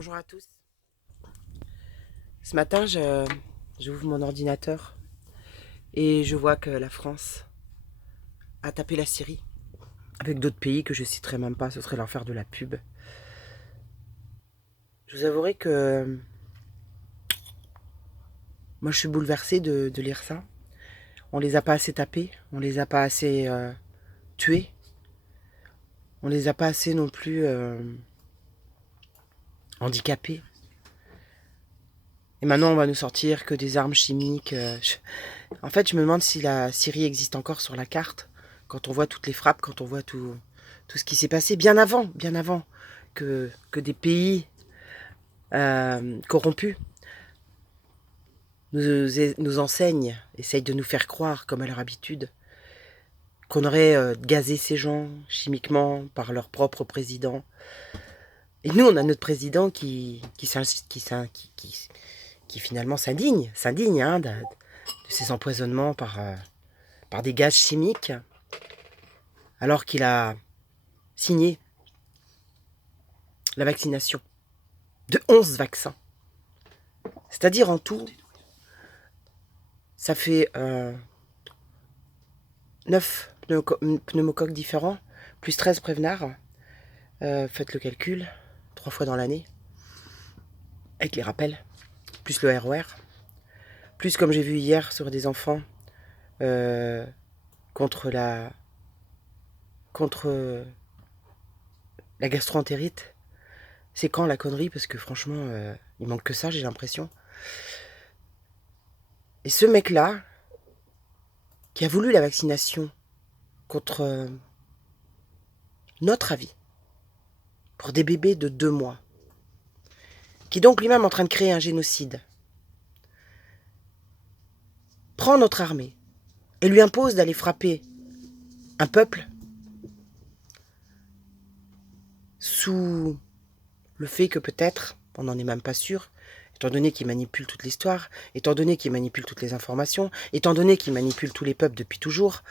Bonjour à tous. Ce matin, j'ouvre mon ordinateur et je vois que la France a tapé la Syrie avec d'autres pays que je citerai même pas, ce serait leur faire de la pub. Je vous avouerai que moi je suis bouleversée de lire ça. On les a pas assez tapés, on les a pas assez tués, on les a pas assez non plus handicapés. Et maintenant on va nous sortir que des armes chimiques. En fait, je me demande si la Syrie existe encore sur la carte, quand on voit toutes les frappes, quand on voit tout ce qui s'est passé bien avant que des pays corrompus nous enseignent, essayent de nous faire croire, comme à leur habitude, qu'on aurait gazé ces gens chimiquement par leur propre président. Et nous, on a notre président qui finalement s'indigne de ces empoisonnements par des gaz chimiques, alors qu'il a signé la vaccination de 11 vaccins. C'est-à-dire en tout, ça fait 9 pneumocoques différents, plus 13 Prévenard. Faites le calcul, 3 fois dans l'année, avec les rappels, plus le ROR, plus comme j'ai vu hier sur des enfants, contre la gastroentérite. C'est quand la connerie? Parce que franchement, il manque que ça, j'ai l'impression. Et ce mec-là, qui a voulu la vaccination contre notre avis, pour des bébés de 2 mois, qui est donc lui-même en train de créer un génocide, prend notre armée et lui impose d'aller frapper un peuple sous le fait que peut-être, on n'en est même pas sûr, étant donné qu'il manipule toute l'histoire, étant donné qu'il manipule toutes les informations, étant donné qu'il manipule tous les peuples depuis toujours,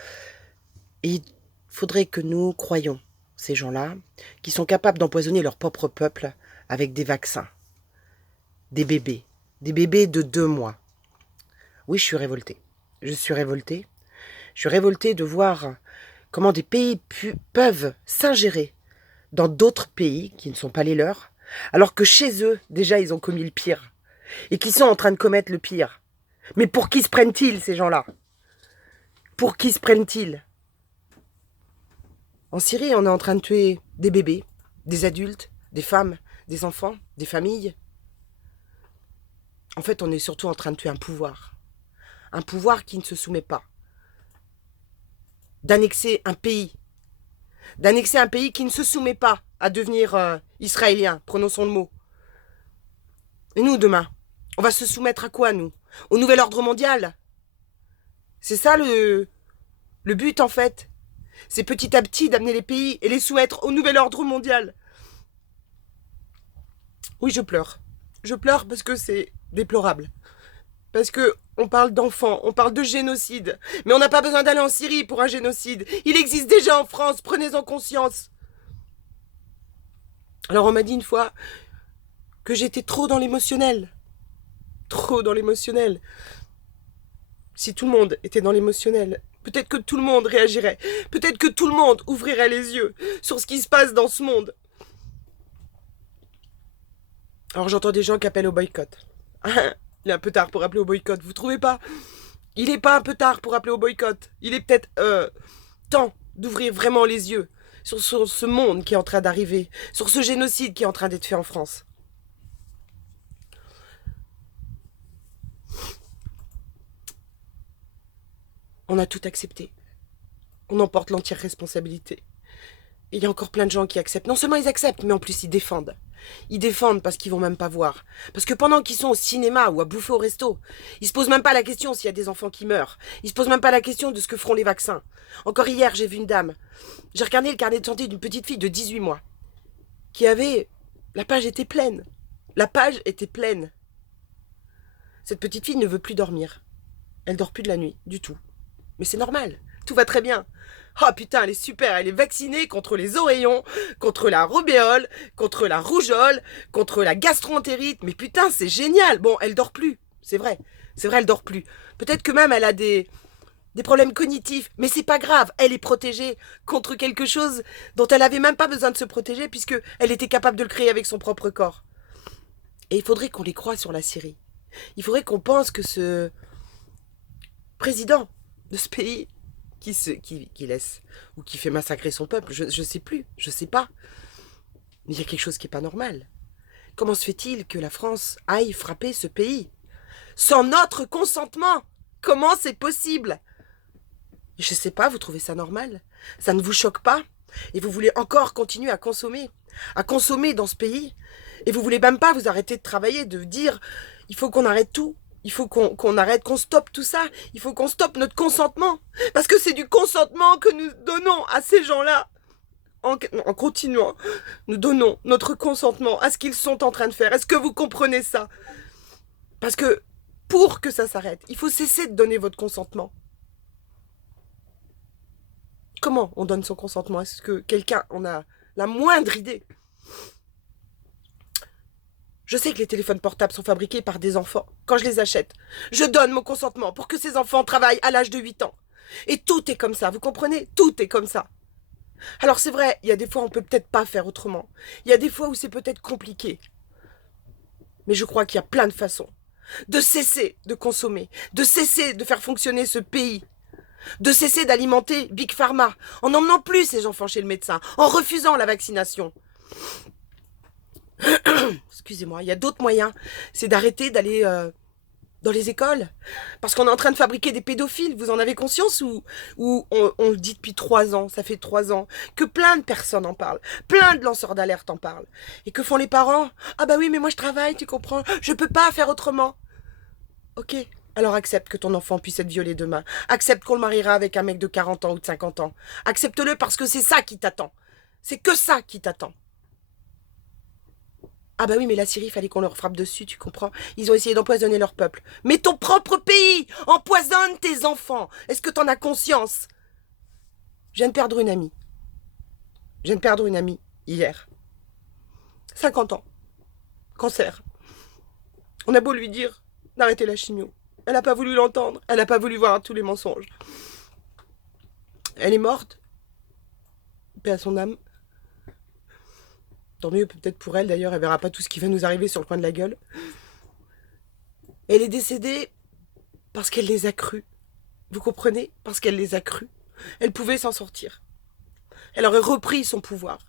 et il faudrait que nous croyions ces gens-là, qui sont capables d'empoisonner leur propre peuple avec des vaccins, des bébés de 2 mois. Oui, je suis révoltée. Je suis révoltée. Je suis révoltée de voir comment des pays peuvent s'ingérer dans d'autres pays qui ne sont pas les leurs, alors que chez eux, déjà, ils ont commis le pire. Et qui sont en train de commettre le pire. Mais pour qui se prennent-ils, ces gens-là? Pour qui se prennent-ils? En Syrie, on est en train de tuer des bébés, des adultes, des femmes, des enfants, des familles. En fait, on est surtout en train de tuer un pouvoir. Un pouvoir qui ne se soumet pas. D'annexer un pays. D'annexer un pays qui ne se soumet pas à devenir israélien, prononçons le mot. Et nous, demain, on va se soumettre à quoi, nous? Au nouvel ordre mondial? C'est ça le but, en fait. C'est petit à petit d'amener les pays et les soumettre au nouvel ordre mondial. Oui, je pleure. Je pleure parce que c'est déplorable. Parce que on parle d'enfants, on parle de génocide. Mais on n'a pas besoin d'aller en Syrie pour un génocide. Il existe déjà en France, prenez-en conscience. Alors on m'a dit une fois que j'étais trop dans l'émotionnel. Trop dans l'émotionnel. Si tout le monde était dans l'émotionnel, peut-être que tout le monde réagirait. Peut-être que tout le monde ouvrirait les yeux sur ce qui se passe dans ce monde. Alors j'entends des gens qui appellent au boycott. Il est un peu tard pour appeler au boycott, vous trouvez pas? Il n'est pas un peu tard pour appeler au boycott. Il est peut-être temps d'ouvrir vraiment les yeux sur ce monde qui est en train d'arriver, sur ce génocide qui est en train d'être fait en France. On a tout accepté. On en porte l'entière responsabilité. Et il y a encore plein de gens qui acceptent. Non seulement ils acceptent, mais en plus ils défendent. Ils défendent parce qu'ils vont même pas voir. Parce que pendant qu'ils sont au cinéma ou à bouffer au resto, ils se posent même pas la question s'il y a des enfants qui meurent. Ils se posent même pas la question de ce que feront les vaccins. Encore hier, j'ai vu une dame. J'ai regardé le carnet de santé d'une petite fille de 18 mois. Qui avait... La page était pleine. La page était pleine. Cette petite fille ne veut plus dormir. Elle dort plus de la nuit, du tout. Mais c'est normal. Tout va très bien. Oh putain, elle est super, elle est vaccinée contre les oreillons, contre la rubéole, contre la rougeole, contre la gastro-entérite. Mais putain, c'est génial. Bon, elle dort plus, c'est vrai. C'est vrai, elle dort plus. Peut-être que même elle a des problèmes cognitifs, mais c'est pas grave, elle est protégée contre quelque chose dont elle avait même pas besoin de se protéger puisque elle était capable de le créer avec son propre corps. Et il faudrait qu'on les croie sur la Syrie. Il faudrait qu'on pense que ce président de ce pays qui laisse ou qui fait massacrer son peuple, je sais plus, je sais pas. Mais il y a quelque chose qui est pas normal. Comment se fait-il que la France aille frapper ce pays sans notre consentement? Comment c'est possible? Je sais pas, vous trouvez ça normal? Ça ne vous choque pas? Et vous voulez encore continuer à consommer dans ce pays? Et vous voulez même pas vous arrêter de travailler, de dire il faut qu'on arrête tout? Il faut qu'on arrête, qu'on stoppe tout ça. Il faut qu'on stoppe notre consentement. Parce que c'est du consentement que nous donnons à ces gens-là. En continuant, nous donnons notre consentement à ce qu'ils sont en train de faire. Est-ce que vous comprenez ça? Parce que pour que ça s'arrête, il faut cesser de donner votre consentement. Comment on donne son consentement? Est-ce que quelqu'un en a la moindre idée? Je sais que les téléphones portables sont fabriqués par des enfants. Quand je les achète, je donne mon consentement pour que ces enfants travaillent à l'âge de 8 ans. Et tout est comme ça, vous comprenez? Tout est comme ça. Alors c'est vrai, il y a des fois où on peut peut-être pas faire autrement. Il y a des fois où c'est peut-être compliqué. Mais je crois qu'il y a plein de façons de cesser de consommer, de cesser de faire fonctionner ce pays, de cesser d'alimenter Big Pharma, en n'emmenant plus ces enfants chez le médecin, en refusant la vaccination. Excusez-moi, il y a d'autres moyens. C'est d'arrêter d'aller dans les écoles. Parce qu'on est en train de fabriquer des pédophiles. Vous en avez conscience ou on le dit depuis 3 ans, ça fait 3 ans, que plein de personnes en parlent. Plein de lanceurs d'alerte en parlent. Et que font les parents? Ah bah oui, mais moi je travaille, tu comprends? Je peux pas faire autrement. Ok, alors accepte que ton enfant puisse être violé demain. Accepte qu'on le mariera avec un mec de 40 ans ou de 50 ans. Accepte-le parce que c'est ça qui t'attend. C'est que ça qui t'attend. Ah bah oui, mais la Syrie, il fallait qu'on leur frappe dessus, tu comprends? Ils ont essayé d'empoisonner leur peuple. Mais ton propre pays empoisonne tes enfants. Est-ce que t'en as conscience? Je viens de perdre une amie. Je viens de perdre une amie hier. 50 ans. Cancer. On a beau lui dire d'arrêter la chimio. Elle n'a pas voulu l'entendre. Elle n'a pas voulu voir tous les mensonges. Elle est morte. Paix à son âme. Tant mieux peut-être pour elle d'ailleurs, elle verra pas tout ce qui va nous arriver sur le coin de la gueule. Elle est décédée parce qu'elle les a crus. Vous comprenez? Parce qu'elle les a crus. Elle pouvait s'en sortir. Elle aurait repris son pouvoir.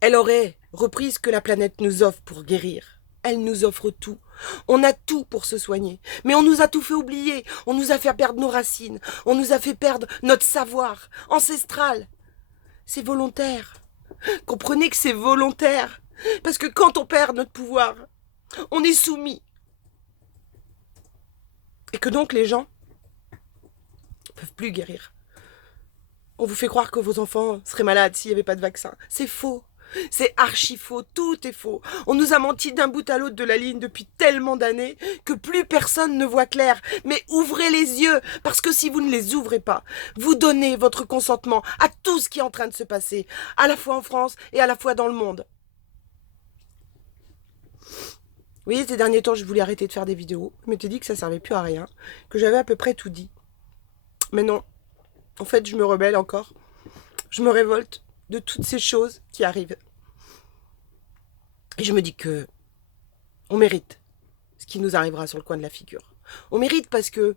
Elle aurait repris ce que la planète nous offre pour guérir. Elle nous offre tout. On a tout pour se soigner. Mais on nous a tout fait oublier. On nous a fait perdre nos racines. On nous a fait perdre notre savoir ancestral. C'est volontaire. Comprenez que c'est volontaire. Parce que quand on perd notre pouvoir, on est soumis. Et que donc les gens ne peuvent plus guérir. On vous fait croire que vos enfants seraient malades s'il n'y avait pas de vaccin. C'est faux. C'est archi faux. Tout est faux. On nous a menti d'un bout à l'autre de la ligne depuis tellement d'années que plus personne ne voit clair. Mais ouvrez les yeux, parce que si vous ne les ouvrez pas, vous donnez votre consentement à tout ce qui est en train de se passer, à la fois en France et à la fois dans le monde. Vous voyez, ces derniers temps, je voulais arrêter de faire des vidéos. Je m'étais dit que ça servait plus à rien, que j'avais à peu près tout dit. Mais non. En fait, je me rebelle encore. Je me révolte de toutes ces choses qui arrivent. Et je me dis que on mérite ce qui nous arrivera sur le coin de la figure. On mérite parce que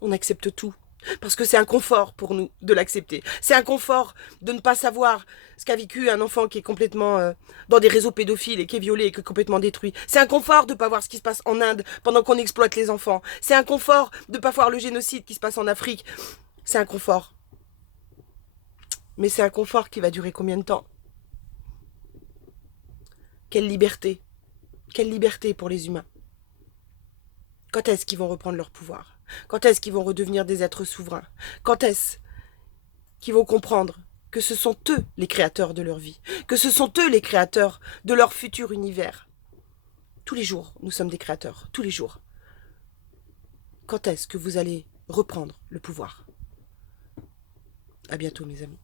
on accepte tout. Parce que c'est un confort pour nous de l'accepter. C'est un confort de ne pas savoir ce qu'a vécu un enfant qui est complètement dans des réseaux pédophiles et qui est violé et qui est complètement détruit. C'est un confort de ne pas voir ce qui se passe en Inde pendant qu'on exploite les enfants. C'est un confort de ne pas voir le génocide qui se passe en Afrique. C'est un confort. Mais c'est un confort qui va durer combien de temps? Quelle liberté? Quelle liberté pour les humains? Quand est-ce qu'ils vont reprendre leur pouvoir? Quand est-ce qu'ils vont redevenir des êtres souverains? Quand est-ce qu'ils vont comprendre que ce sont eux les créateurs de leur vie? Que ce sont eux les créateurs de leur futur univers? Tous les jours, nous sommes des créateurs. Tous les jours. Quand est-ce que vous allez reprendre le pouvoir? À bientôt mes amis.